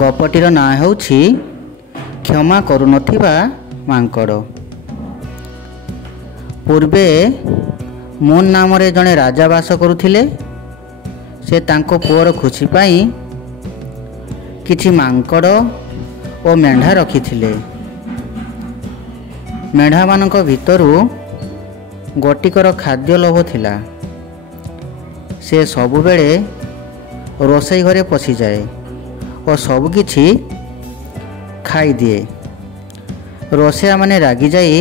ଗପଟିର ନାଁ ହେଉଛି କ୍ଷମା କରୁନଥିବା ମାଙ୍କଡ଼। ପୂର୍ବେ ମୁନ୍ ନାମରେ ଜଣେ ରାଜା ବାସ କରୁଥିଲେ। ସେ ତାଙ୍କ ପୁଅର ଖୁସି ପାଇଁ କିଛି ମାଙ୍କଡ଼ ଓ ମେଣ୍ଢା ରଖିଥିଲେ। ମେଣ୍ଢାମାନଙ୍କ ଭିତରୁ ଗୋଟିକର ଖାଦ୍ୟ ଲୋଭ ଥିଲା। ସେ ସବୁବେଳେ ରୋଷେଇ ଘରେ ପଶିଯାଏ ଓ ସବୁକିଛି ଖାଇଦିଏ। ରୋଷେଇଆମାନେ ରାଗିଯାଇ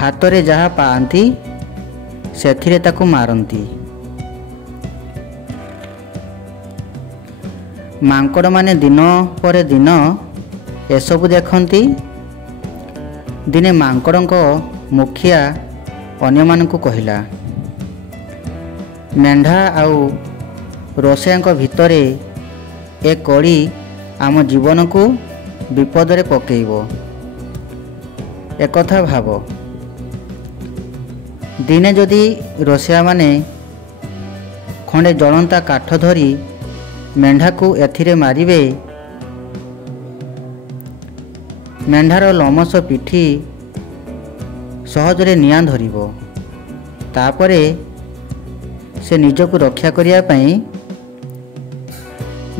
ହାତରେ ଯାହା ପାଆନ୍ତି ସେଥିରେ ତାକୁ ମାରନ୍ତି। ମାଙ୍କଡ଼ମାନେ ଦିନ ପରେ ଦିନ ଏସବୁ ଦେଖନ୍ତି। ଦିନେ ମାଙ୍କଡ଼ଙ୍କ ମୁଖିଆ ଅନ୍ୟମାନଙ୍କୁ କହିଲା, ମେଣ୍ଢା ଆଉ ରୋଷେଇଆଙ୍କ ଭିତରେ ଏ କଳି ଆମ ଜୀବନକୁ ବିପଦରେ ପକାଇବ। ଏକଥା ଭାବ, ଦିନେ ଯଦି ରୋଷେଇଆମାନେ ଖଣ୍ଡେ ଜଳନ୍ତା କାଠ ଧରି ମେଣ୍ଢାକୁ ଏଥିରେ ମାରିବେ, ମେଣ୍ଢାର ଲୋମଶ ପିଠି ସହଜରେ ନିଆଁ ଧରିବ। ତାପରେ ସେ ନିଜକୁ ରକ୍ଷା କରିବା ପାଇଁ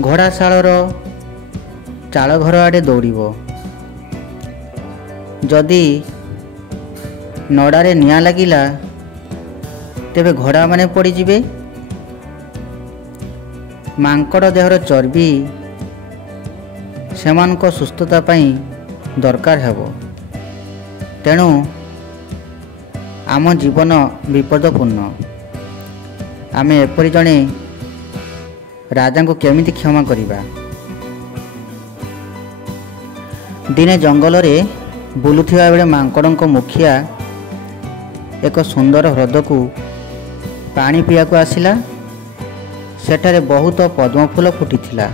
ଘୋଡ଼ାଶାଳର ଚାଳଘର ଆଡ଼େ ଦୌଡ଼ିବ। ଯଦି ନଡ଼ାରେ ନିଆଁ ଲାଗିଲା ତେବେ ଘୋଡ଼ାମାନେ ପଡ଼ିଯିବେ। ମାଙ୍କଡ଼ ଦେହର ଚର୍ବି ସେମାନଙ୍କ ସୁସ୍ଥତା ପାଇଁ ଦରକାର ହେବ। ତେଣୁ ଆମ ଜୀବନ ବିପଦପୂର୍ଣ୍ଣ। ଆମେ ଏପରି ଜଣେ ରାଜାଙ୍କୁ କେମିତି କ୍ଷମା କରିବା? ଦିନେ ଜଙ୍ଗଲରେ ବୁଲୁଥିବା ବେଳେ ମାଙ୍କଡ଼ଙ୍କ ମୁଖିଆ ଏକ ସୁନ୍ଦର ହ୍ରଦକୁ ପାଣି ପିଇବାକୁ ଆସିଲା। ସେଠାରେ ବହୁତ ପଦ୍ମଫୁଲ ଫୁଟିଥିଲା।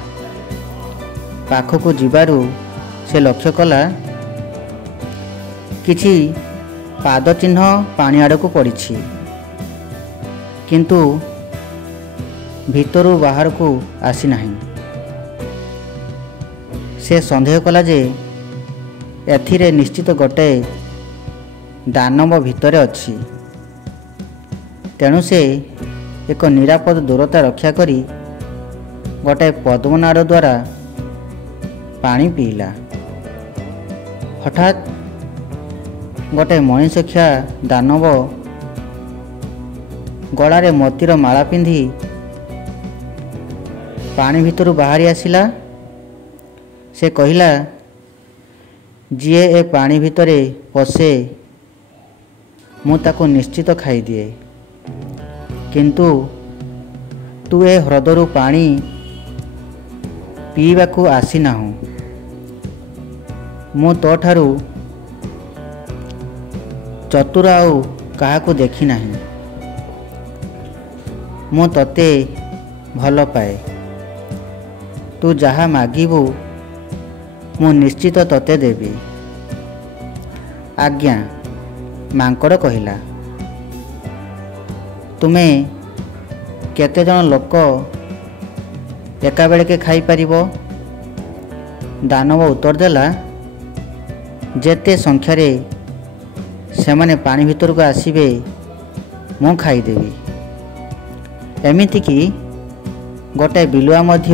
ପାଖକୁ ଯିବାରୁ ସେ ଲକ୍ଷ୍ୟ କଲା କିଛି ପାଦ ଚିହ୍ନ ପାଣି ଆଡ଼କୁ ପଡ଼ିଛି, କିନ୍ତୁ ଭିତରୁ ବାହାରକୁ ଆସିନାହିଁ। ସେ ସନ୍ଦେହ କଲା ଯେ ଏଥିରେ ନିଶ୍ଚିତ ଗୋଟାଏ ଦାନବ ଭିତରେ ଅଛି। ତେଣୁ ସେ ଏକ ନିରାପଦ ଦୂରତା ରକ୍ଷା କରି ଗୋଟାଏ ପଦ୍ମନାଡ଼ ଦ୍ୱାରା ପାଣି ପିଇଲା। ହଠାତ୍ ଗୋଟାଏ ମଣିଷଖିଆ ଦାନବ ଗଳାରେ ମୋତିର ମାଳା ପିନ୍ଧି ପାଣି ଭିତରୁ ବାହାରି ଆସିଲା। ସେ କହିଲା, ଯିଏ ଏ ପାଣି ଭିତରେ ପଶେ ମୁଁ ତାକୁ ନିଶ୍ଚିତ ଖାଇଦିଏ। କିନ୍ତୁ ତୁ ଏ ହ୍ରଦରୁ ପାଣି ପିଇବାକୁ ଆସିନାହୁଁ। ମୁଁ ତୋଠାରୁ ଚତୁର ଆଉ କାହାକୁ ଦେଖି ନାହିଁ। ମୁଁ ତୋତେ ଭଲ ପାଏ। ତୁ ଯାହା ମାଗିବୁ ମୁଁ ନିଶ୍ଚିତ ତୋତେ ଦେବି। ଆଜ୍ଞା, ମାଙ୍କଡ଼ କହିଲା। ତୁମେ କେତେଜଣ ଲୋକ ଏକାବେଳକେ ଖାଇପାରିବ? ଦାନବ ଉତ୍ତର ଦେଲା, ଯେତେ ସଂଖ୍ୟାରେ ସେମାନେ ପାଣି ଭିତରକୁ ଆସିବେ ମୁଁ ଖାଇଦେବି। ଏମିତିକି ଗୋଟାଏ ବିଲୁଆ ମଧ୍ୟ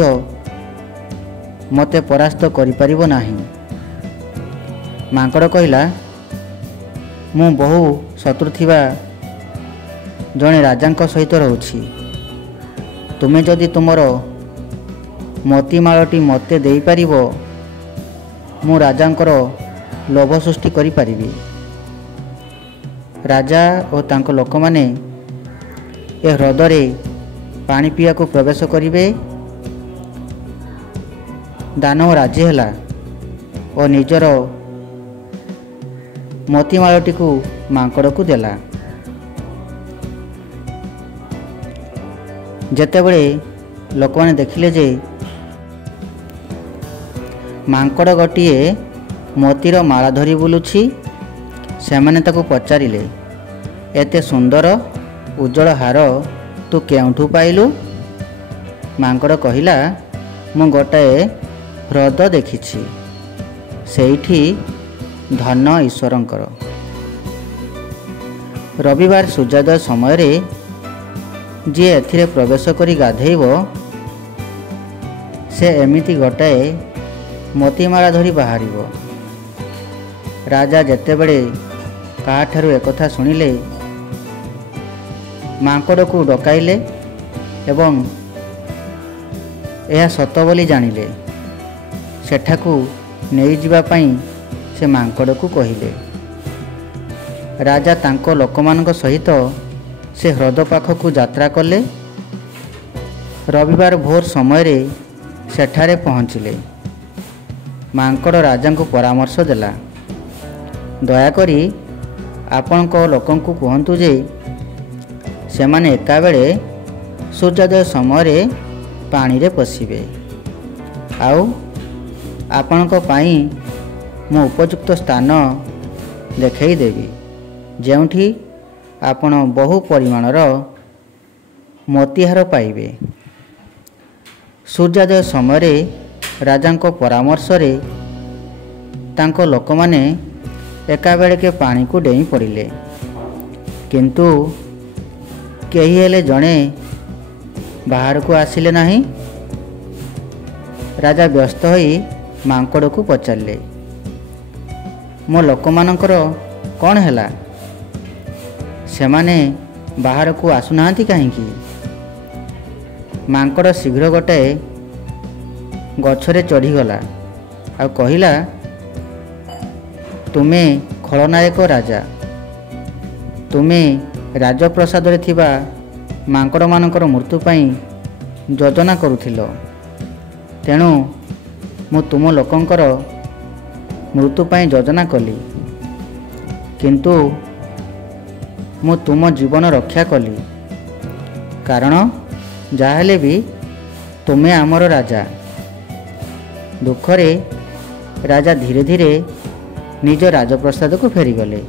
ମୋତେ ପରାସ୍ତ କରିପାରିବ ନାହିଁ। ମାଙ୍କଡ଼ କହିଲା, ମୁଁ ବହୁ ଶତ୍ରୁ ଥିବା ଜଣେ ରାଜାଙ୍କ ସହିତ ରହୁଛି। ତୁମେ ଯଦି ତୁମର ମୋତିମାଳଟି ମୋତେ ଦେଇପାରିବ, ମୁଁ ରାଜାଙ୍କର ଲୋଭ ସୃଷ୍ଟି କରିପାରିବି। ରାଜା ଓ ତାଙ୍କ ଲୋକମାନେ ଏ ହ୍ରଦରେ ପାଣି ପିଇବାକୁ ପ୍ରବେଶ କରିବେ। ଦାନବ ରାଜି ହେଲା ଓ ନିଜର ମୋତିମାଳଟିକୁ ମାଙ୍କଡ଼କୁ ଦେଲା। ଯେତେବେଳେ ଲୋକମାନେ ଦେଖିଲେ ଯେ ମାଙ୍କଡ଼ ଗୋଟିଏ ମୋତିର ମାଳା ଧରି ବୁଲୁଛି, ସେମାନେ ତାକୁ ପଚାରିଲେ, ଏତେ ସୁନ୍ଦର ଉଜ୍ଜଳ ହାର ତୁ କେଉଁଠୁ ପାଇଲୁ? ମାଙ୍କଡ଼ କହିଲା, ମୁଁ ଗୋଟାଏ ହ୍ରଦ ଦେଖିଛି, ସେଇଠି ଧନ ଈଶ୍ୱରଙ୍କର। ରବିବାର ସୂର୍ଯ୍ୟୋଦୟ ସମୟରେ ଯିଏ ଏଥିରେ ପ୍ରବେଶ କରି ଗାଧେଇବ, ସେ ଏମିତି ଗୋଟାଏ ମୋତିମାଳା ଧରି ବାହାରିବ। ରାଜା ଯେତେବେଳେ କାହାଠାରୁ ଏକଥା ଶୁଣିଲେ, ମାଙ୍କଡ଼କୁ ଡକାଇଲେ ଏବଂ ଏହା ସତ ବୋଲି ଜାଣିଲେ। ସେଠାକୁ ନେଇଯିବା ପାଇଁ ସେ ମାଙ୍କଡ଼କୁ କହିଲେ। ରାଜା ତାଙ୍କ ଲୋକମାନଙ୍କ ସହିତ ସେ ହ୍ରଦ ପାଖକୁ ଯାତ୍ରା କଲେ। ରବିବାର ଭୋର ସମୟରେ ସେଠାରେ ପହଞ୍ଚିଲେ। ମାଙ୍କଡ଼ ରାଜାଙ୍କୁ ପରାମର୍ଶ ଦେଲା, ଦୟାକରି ଆପଣଙ୍କ ଲୋକଙ୍କୁ କୁହନ୍ତୁ ଯେ ସେମାନେ ଏକାବେଳେ ସୂର୍ଯ୍ୟୋଦୟ ସମୟରେ ପାଣିରେ ପଶିବେ, ଆଉ ଆପଣଙ୍କ ପାଇଁ ମୁଁ ଉପଯୁକ୍ତ ସ୍ଥାନ ଦେଖାଇଦେବି, ଯେଉଁଠି ଆପଣ ବହୁ ପରିମାଣର ମୋତିହାର ପାଇବେ। ସୂର୍ଯ୍ୟୋଦୟ ସମୟରେ ରାଜାଙ୍କ ପରାମର୍ଶରେ ତାଙ୍କ ଲୋକମାନେ ଏକାବେଳକେ ପାଣିକୁ ଡେଇଁ ପଡ଼ିଲେ, କିନ୍ତୁ କେହି ହେଲେ ଜଣେ ବାହାରକୁ ଆସିଲେ ନାହିଁ। ରାଜା ବ୍ୟସ୍ତ ହୋଇ ମାଙ୍କଡ଼କୁ ପଚାରିଲେ, ମୋ ଲୋକମାନଙ୍କର କ'ଣ ହେଲା? ସେମାନେ ବାହାରକୁ ଆସୁନାହାନ୍ତି କାହିଁକି? ମାଙ୍କଡ଼ ଶୀଘ୍ର ଗୋଟାଏ ଗଛରେ ଚଢ଼ିଗଲା ଆଉ କହିଲା, ତୁମେ ଖଳନାୟକ ରାଜା, ତୁମେ ରାଜପ୍ରସାଦରେ ଥିବା ମାଙ୍କଡ଼ମାନଙ୍କର ମୃତ୍ୟୁ ପାଇଁ ଯୋଜନା କରୁଥିଲ। ତେଣୁ ମୁଁ ତୁମ ଲୋକଙ୍କର ମୃତ୍ୟୁ ପାଇଁ ଯୋଜନା କଲି, କିନ୍ତୁ ମୁଁ ତୁମ ଜୀବନ ରକ୍ଷା କଲି, କାରଣ ଯାହାହେଲେ ବି ତୁମେ ଆମର ରାଜା। ଦୁଃଖରେ ରାଜା ଧୀରେ ଧୀରେ ନିଜ ରାଜପ୍ରସାଦକୁ ଫେରିଗଲେ।